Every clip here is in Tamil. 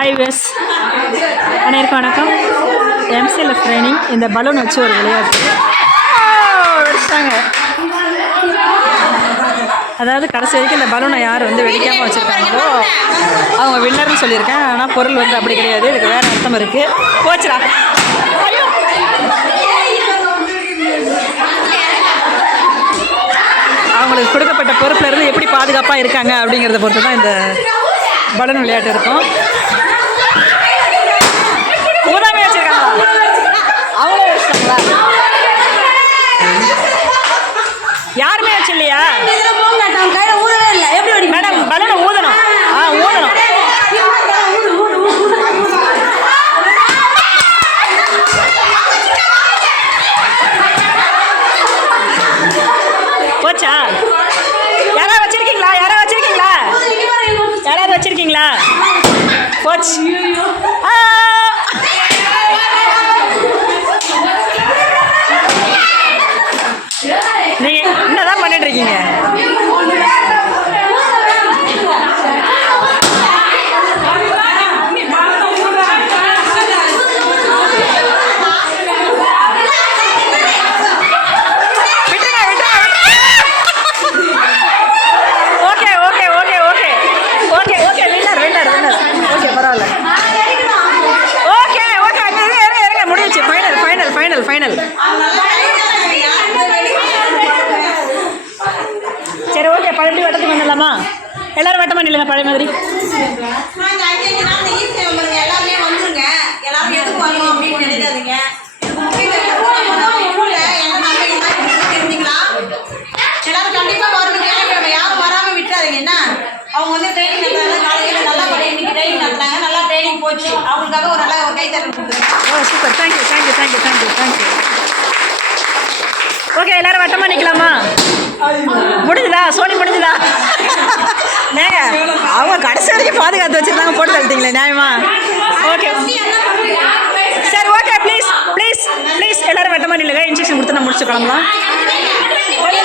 ஹாய் வெஸ் அனைவருக்கும் வணக்கம். எம்சிஎல்எஃப் ட்ரைனிங். இந்த பலூன் வச்சு ஒரு விளையாட்டு வெடிச்சிட்டாங்க. அதாவது கடைசி வரைக்கும் இந்த பலூனை யார் வந்து வெடிக்காமல் வச்சுருக்காங்களோ அவங்க வின்னர்னு சொல்லியிருக்கேன். ஆனால் பொருள் வந்து அப்படி கிடையாது, இதுக்கு வேறு அர்த்தம் இருக்குது. போச்சுடா. அவங்களுக்கு கொடுக்கப்பட்ட பொறுப்பிலேருந்து எப்படி பாதுகாப்பாக இருக்காங்க அப்படிங்கிறத பொறுத்து தான் இந்த பலூன் விளையாட்டு இருக்கும். ஊதாமே வச்சுருக்காங்களா? அவங்களே வச்சுருக்காங்களா? யாருமே வச்சு இல்லையா? மேடம் பலூனை ஊதணும். ஊதணும். போச்சா? யாராவது வச்சிருக்கீங்களா? யாராவது வச்சிருக்கீங்களா? யாராவது வச்சிருக்கீங்களா? போச்சு. நீங்க என்னதான் பண்ணிட்டு இருக்கீங்க? ஃபைனல். சரி, ஓகே. பழைய வட்டத்துக்கு வந்துடலாமா? எல்லாரும் வட்டமா நில்லுங்க பழைய மாதிரி. அவங்க வந்து ட்ரைனிங் நடத்துறாங்க. காலையில் நல்லா இன்னைக்கு ட்ரைனிங் நடத்துறாங்க. நல்லா ட்ரைனிங் போச்சு. அவங்களுக்காக ஒரு நல்ல ஒரு கைத்தறல் கொடுத்துருக்காங்க. சூப்பர். தேங்க்யூ. ஓகே, எல்லாரும் வட்டமா நிற்கலாமா? முடிஞ்சுதா? சோனி முடிஞ்சுதா? நேங்க அவங்க கடைசி வரைக்கும் பாதுகாத்து வச்சுருந்தாங்க, போட்டு தள்ளிட்டீங்களே நியாயமா? ஓகே சரி, ஓகே. ப்ளீஸ் எல்லாரும் வட்டமா நில்லுங்க. இன்ஜெக்ஷன் கொடுத்து நான் முடிச்சு கிளம்பலாம்.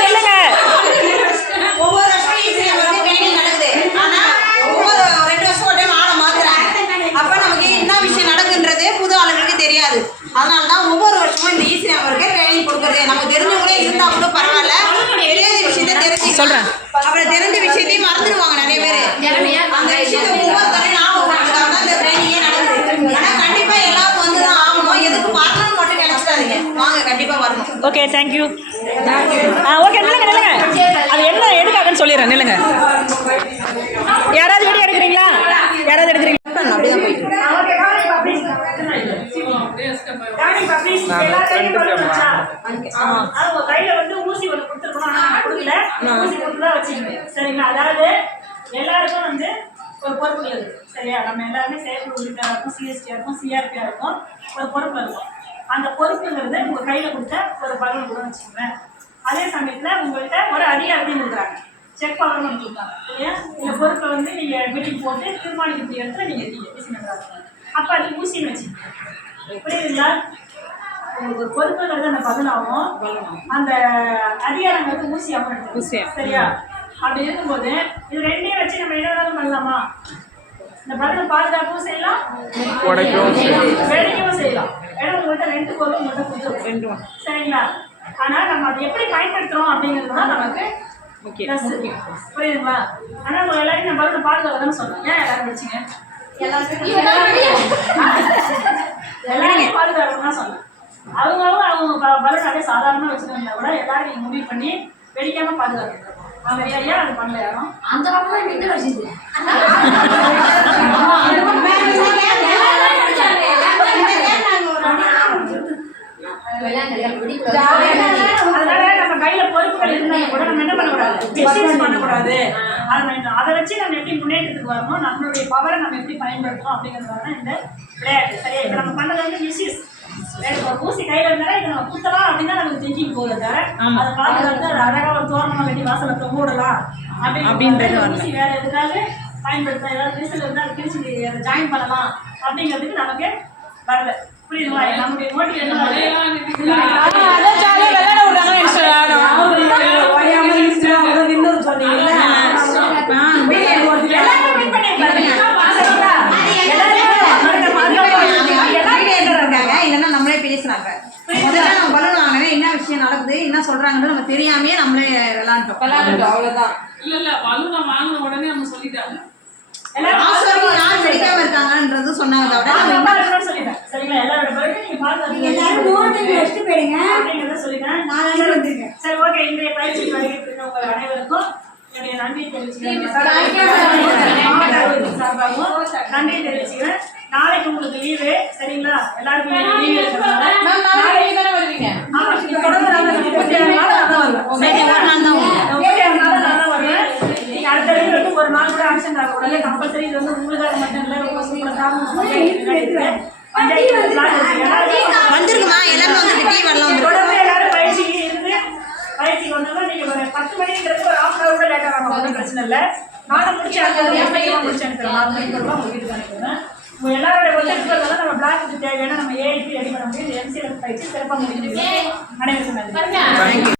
இல்லைங்க, ஒவ்வொரு வருஷம் ட்ரைனிங் நடக்குது. ஆனால் ஒவ்வொரு 2 வருஷம் ஒரு டைம் ஆளை மாற்றுறாங்க. அப்போ நமக்கு என்ன விஷயம் நடக்குன்றது புது ஆளுங்களுக்கு தெரியாது. அதனால தான் ஒவ்வொரு வருஷமும் இந்த ஈஸி நம்பருக்கு ட்ரைனிங் கொடுக்குறது. நமக்கு தெரிஞ்சவங்களே இருந்தால் கூட பரவாயில்ல, தெரியாத விஷயத்த தெரிஞ்சு சொல்கிறேன். அப்புறம் தெரிஞ்ச விஷயத்தையும் மறந்துடுவாங்க நிறைய பேர். அந்த விஷயத்தை ஒவ்வொரு தடையும் ஞாபகப்படுறதுக்காக தான் இந்த ட்ரைனிங்கே நடக்குது. ஆனால் கண்டிப்பாக எல்லாரும் வந்து தான் ஆகணும். எதுக்கு வரணும்னு மட்டும் நினச்சிடாதீங்க. வாங்க, கண்டிப்பாக வரணும். Okay, thank you. ஓகே, நில்லுங்க. அது என்ன எதுக்காகன்னு சொல்லிடுறேன். நில்லுங்க. யாராவது வீடியோ எடுக்கிறீங்களா? அப்படிதான் போயிட்டு கையில வந்து ஊசி ஒன்று கொடுத்துருக்கணும். கொடுக்கல, ஊசி கொடுத்துதான் வச்சுக்கோங்க. சரிங்களா? அதாவது எல்லாருக்கும் வந்து ஒரு பொறுப்பு இருக்குது. சரியா? நம்ம எல்லாருமே சேஃப்டி உறுப்பினராக இருக்கும், சிஎஸ்டியாக இருக்கும், சிஆர்பியாக இருக்கும், ஒரு பொறுப்பு இருக்கும். அந்த பொறுப்புங்கிறது உங்கள் கையில் கொடுத்த ஒரு பலன் கூட வச்சுக்கோங்களேன். அதே சமயத்தில் உங்கள்கிட்ட ஒரு அதிகாரத்தையும் கொடுக்குறாங்க, செக் பவர்னு கொடுத்தாங்க. இல்லையா? இந்த பொறுப்பை வந்து நீங்கள் மீட்டிங் போட்டு தீர்மானிக்கக்கூடிய இடத்துல நீங்கள் இருக்கீங்க பேசினதாக. அப்போ அது ஊசின்னு வச்சுக்கோங்க. புரியுதுங்களா? உங்களுக்கு ஒரு பொறுப்புங்கிறது அந்த பதிலாகும், அந்த அதிகாரங்கிறது ஊசியாகவும் எடுத்துக்கோங்க. சரியா? அப்படி இருக்கும்போது இது ரெண்டையும் வச்சு நம்ம என்ன வேணாலும் பண்ணலாமா? இந்த பதிலை பாதுகாக்கவும் செய்யலாம், வேலைக்கவும் செய்யலாம். ஏன்னா உங்கள்கிட்ட 2 பொருள் உங்கள்கிட்ட கொடுத்துருவோம். சரிங்களா? ஆனால் நம்ம அதை எப்படி பயன்படுத்துகிறோம் அப்படிங்கிறது தான் நமக்கு புரியுதுங்களா? ஆனால் உங்க எல்லாரும் நான் பதிலை பாதுகாக்கணும்னு சொன்னேன். ஏன் எல்லாரும் வச்சுங்க? எல்லாரும் பாதுகாக்கணும் தான் சொன்னேன். அவங்க பலன் அப்படியே சாதாரணமாக வச்சுருந்தா கூட எல்லாரும் நீங்கள் முடிவு பண்ணி வெடிக்காமல் பாதுகாக்கணும். அவங்க ஐயா அது பண்ணல. யாரும் அந்த பக்கம் நின்று வச்சுது. அதனால நம்ம கையில பொறுப்புகள் இருந்தாலும் கூட நம்ம என்ன பண்ணக்கூடாது. அதை வச்சு நம்ம எப்படி முன்னேற்றத்துக்கு வரணும், நம்மளுடைய பவரை நம்ம எப்படி பயன்படுத்தணும் அப்படிங்கிறது இந்த விளையாட்டு. சரியா? இப்போ நம்ம பண்ணது வந்து மிஸ்யூஸ். ஊசி கையில இருந்தாலும் இதை நம்ம குத்தலாம் அப்படின்னா நமக்கு திங்கிங் போகுது. அதை பாதுகாத்து அது அழகா ஒரு தோரணமா கட்டி வாசலை தொங்கூடலாம் அப்படின்றது ஊசி வேற எதுக்காக பயன்படுத்தலாம். ஏதாவது ரிசல்ட் இருந்தால் அதை பிரிச்சு அதை ஜாயின் பண்ணலாம் அப்படிங்கிறதுக்கு நமக்கு வரல. புரியுதுங்களா? நம்முடைய மோட்டிவ் என்ன? சொன்னீங்க. தெரியாமையே நம்மளே விளாண்டோம். அவ்வளவுதான். இல்ல வலு நான் வாங்கின உடனே அவங்க சொல்லிட்டாங்க. எல்லாரும் லாஸ்ட் வரைக்கும் யார் படிக்காம இருக்காங்கன்றது சொன்னாங்க. நான் ரொம்ப இருக்கணும்னு சொல்லிட்டேன். சரிங்களா? எல்லாரோட birthday நீங்க பார்த்து எல்லாரும் நோட்டு வச்சுட்டு போயிடுங்க. அப்படிங்கிறத சொல்லிட்டேன். நான் எல்லாம் வந்திருக்கேன். சரி, ஓகே. இன்றைய பயிற்சிக்கு வருகின்ற உங்கள் அனைவருக்கும் என்னுடைய நன்றியை தெரிவிச்சுக்கிறேன். சார்பாகவும் நன்றியை தெரிவிச்சுக்கிறேன். நாளைக்கு உங்களுக்கு லீவு. சரிங்களா? எல்லாருக்கும் லீவு இருக்கிறதுனால நாளைக்கு தானே வருவீங்க? ஆமா, இப்ப தொடர்ந்து நான் 36 நாள் நான் தான் வருவேன். சரி, ஒரு நாள் தான் உண்டு. 36 நாள் நான் தான் வருவேன். நீங்க அடுத்த leave வந்து ஒரு நாள் கூட ஆப்ஷன் ஆகக்கூடாது. கம்பல்சரி இது வந்து உங்களுக்காக மட்டும் இல்லை, ரொம்ப சூப்பராக வந்துருக்குமா? எல்லாரும் வந்துட்டு டீ வரலாம் வந்துருக்கு. தொடர்ந்து எல்லாரும் பயிற்சிக்கு இருந்து பயிற்சிக்கு வந்தோம்னா நீங்க ஒரு 10 மணிங்கிறது ஒரு 1/2 hour கூட லேட் ஆகணும், ஒன்றும் பிரச்சனை இல்லை. நானும் முடிச்சு முடிச்சு அனுப்புறேன். 4 மணிக்கு உங்க வீட்டுக்கு அனுப்புறேன். உங்க எல்லாரோட ஒத்துழைப்புனால நம்ம பிளாக்கு தேவையான நம்ம ஏஐபி ரெடி பண்ண முடியும். இந்த எம்சிஎல் பயிற்சி சிறப்பாக முடிஞ்சு அனைவருக்கும் நன்றி.